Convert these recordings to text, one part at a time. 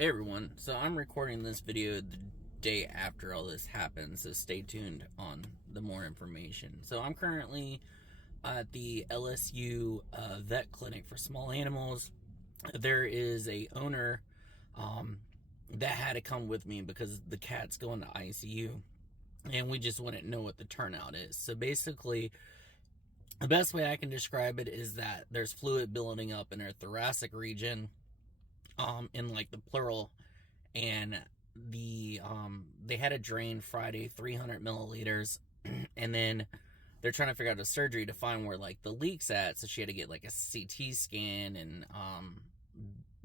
Hey everyone, so I'm recording this video the day after all this happened, so stay tuned on the more information. So I'm currently at the LSU vet clinic for small animals. There is a owner that had to come with me because the cat's going to ICU, and we just wouldn't know what the turnout is. So basically, the best way I can describe it is that there's fluid building up in her thoracic region, in like the pleural, and they had a drain Friday 300 milliliters and then they're trying to figure out a surgery to find where like the leak's at, so she had to get like a CT scan and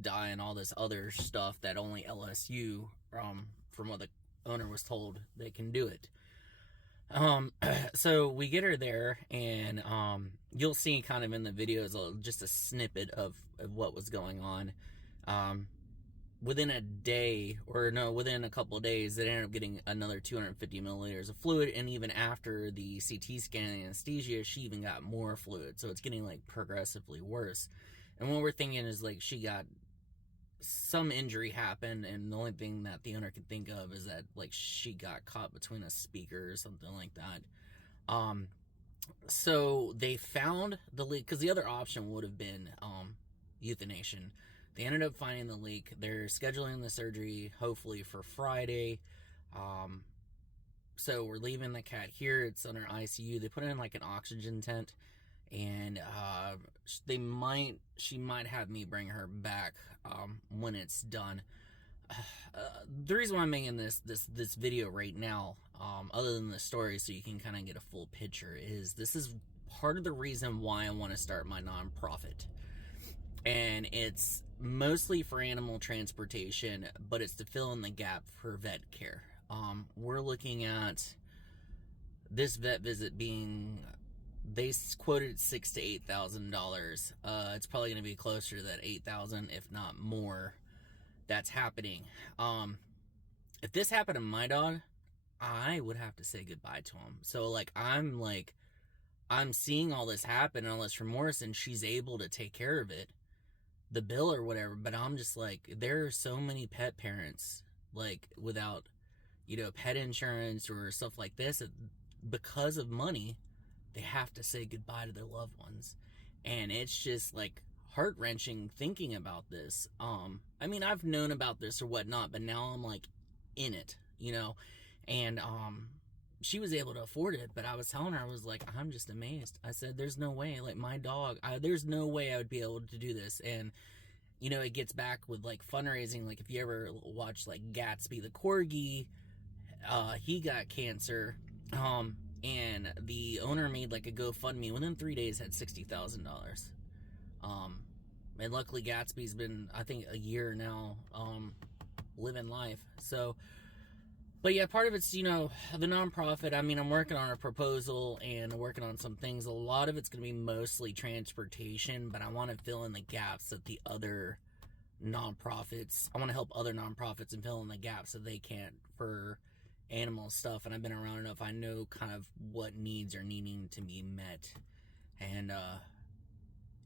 dye and all this other stuff that only LSU, from what the owner was told, they can do it. So we get her there, and you'll see kind of in the videos just a snippet of what was going on. Within a day, or no, within a couple of days, they ended up getting another 250 milliliters of fluid, and even after the CT scan and anesthesia, she even got more fluid, so it's getting like progressively worse. And what we're thinking is like she got some injury happened, and the only thing that the owner could think of is that like she got caught between a speaker or something like that. So they found the leak, because the other option would have been euthanasia. They ended up finding the leak. They're scheduling the surgery hopefully for Friday. So we're leaving the cat here. It's under ICU. They put it in like an oxygen tent, and she might have me bring her back when it's done. The reason why I'm making this video right now, other than the story, so you can kind of get a full picture, is this is part of the reason why I want to start my nonprofit. And it's mostly for animal transportation, but it's to fill in the gap for vet care. We're looking at this vet visit being, they quoted $6,000 to $8,000. It's probably going to be closer to that $8,000, if not more. That's happening. If this happened to my dog, I would have to say goodbye to him. So I'm seeing all this happen, and all this remorse, and she's able to take care of it, the bill or whatever. But I'm just like, there are so many pet parents like without, pet insurance or stuff like this, because of money, they have to say goodbye to their loved ones. And it's just like heart-wrenching thinking about this. I mean, I've known about this or whatnot, but now I'm like in it, and she was able to afford it. But I was telling her, I was like, I'm just amazed. I said, there's no way, like my dog, there's no way I would be able to do this. And it gets back with like fundraising. Like if you ever watch like Gatsby the corgi, he got cancer, and the owner made like a GoFundMe, within 3 days had $60,000. And luckily Gatsby's been, I think, a year now living life. So, but yeah, part of it's, the nonprofit. I mean, I'm working on a proposal and working on some things. A lot of it's going to be mostly transportation, but I want to fill in the gaps that the other nonprofits, I want to help other nonprofits and fill in the gaps that they can't for animal stuff. And I've been around enough. I know kind of what needs are needing to be met. And,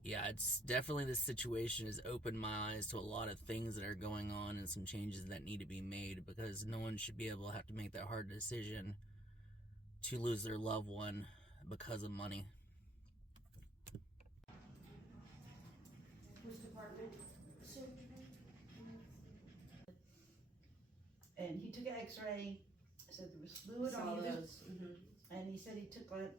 yeah, it's definitely, this situation has opened my eyes to a lot of things that are going on and some changes that need to be made, because no one should be able to have to make that hard decision to lose their loved one because of money. Which department? And he took an x-ray, said there was fluid on either, and he said he took like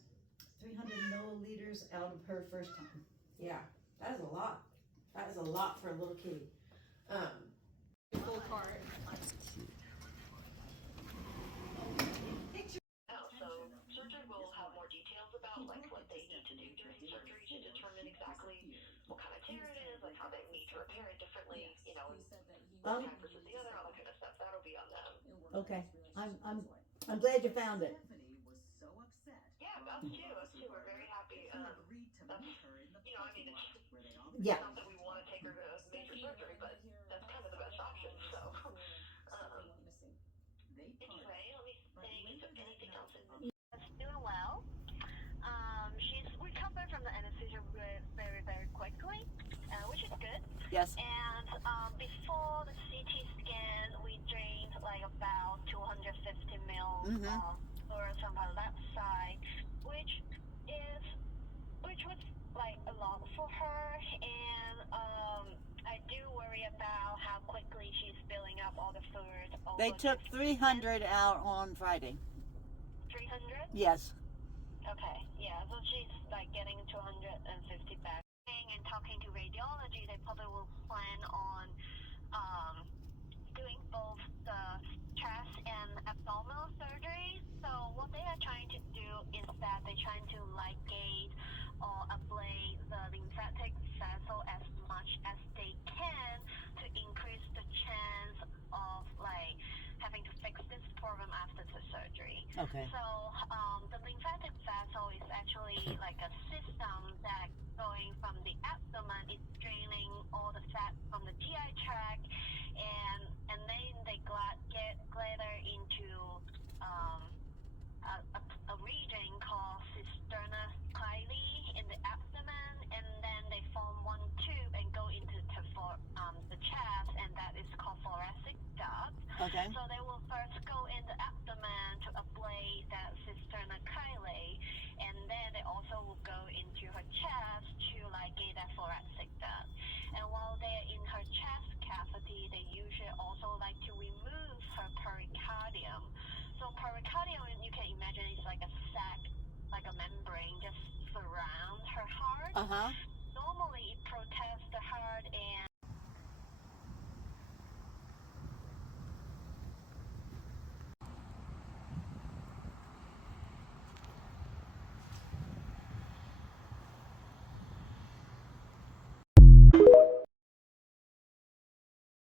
300 milliliters out of her first time. Yeah, that is a lot. That is a lot for a little kitty. Full cart. So surgeon will have more details about like what they need to do during surgery to determine exactly what kind of tear it is, like how they need to repair it differently, one time versus the other, all that kind of stuff. That'll be on them. Okay, I'm glad you found it. Yeah, us too. We're very happy. That's, Yeah. not that we want to take her to major surgery, but that's kind of the best option. So, anyway, let me think. Is there anything else in the... She's doing well. She's recovered from the anesthesia very, very quickly, which is good. Yes. And before the CT scan, fluids from her left side, which was like a lot for her, and I do worry about how quickly she's filling up all the fluids. They took 300 out on Friday. 300? Yes. Okay, yeah, so she's like getting 250 back. And talking to radiology, they probably will plan on doing both the chest and abdominal surgery. So what they are trying to do is that they're trying to ligate or ablate the lymphatic vessel as much as they can to increase the chance of like having to fix this problem after the surgery. Okay. So the lymphatic vessel is actually like a system that going from the abdomen, it's draining all the fat from the GI tract, and then they gather into a region called cisterna chyli in the abdomen, and then they form one tube and go into the chest, and that is called thoracic duct. Okay. So they will first go in the abdomen to ablate that cisterna chyli, and then they also will go into her chest to ligate that thoracic duct. And while they're in her chest cavity, they usually also like to remove her pericardium. So pericardium, you can imagine, is like a sac, like a membrane, just surround her heart. Uh-huh. Normally, it protects the heart and